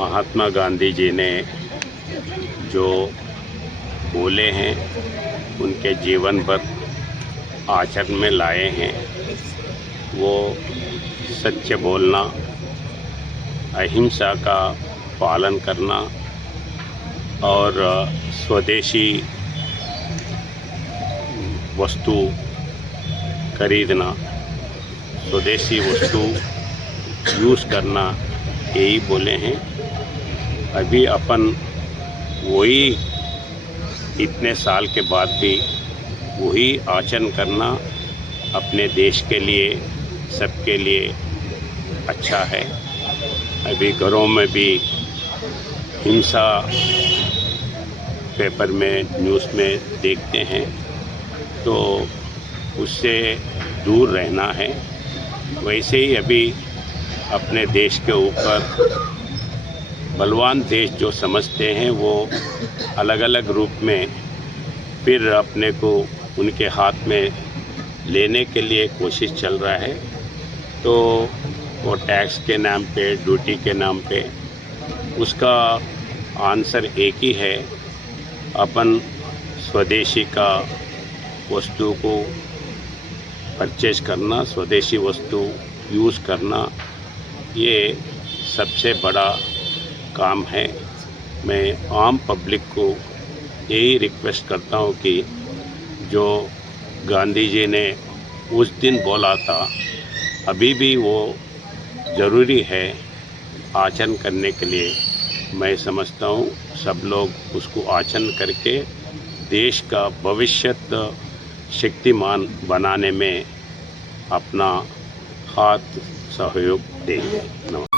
महात्मा गांधी जी ने जो बोले हैं उनके जीवन पर आचरण में लाए हैं वो सच्चे बोलना, अहिंसा का पालन करना और स्वदेशी वस्तु खरीदना, स्वदेशी वस्तु यूज़ करना, यही बोले हैं। अभी अपन वही इतने साल के बाद भी वही आचरण करना अपने देश के लिए, सबके लिए अच्छा है। अभी घरों में भी हिंसा पेपर में, न्यूज़ में देखते हैं, तो उससे दूर रहना है। वैसे ही अभी अपने देश के ऊपर बलवान देश जो समझते हैं वो अलग अलग रूप में फिर अपने को उनके हाथ में लेने के लिए कोशिश चल रहा है। तो वो टैक्स के नाम पे, ड्यूटी के नाम पे, उसका आंसर एक ही है, अपन स्वदेशी का वस्तु को परचेज करना, स्वदेशी वस्तु यूज़ करना, ये सबसे बड़ा काम है। मैं आम पब्लिक को यही रिक्वेस्ट करता हूँ कि जो गांधी जी ने उस दिन बोला था, अभी भी वो ज़रूरी है आचरण करने के लिए। मैं समझता हूँ सब लोग उसको आचरण करके देश का भविष्य शक्तिमान बनाने में अपना हाथ सहयोग देंगे।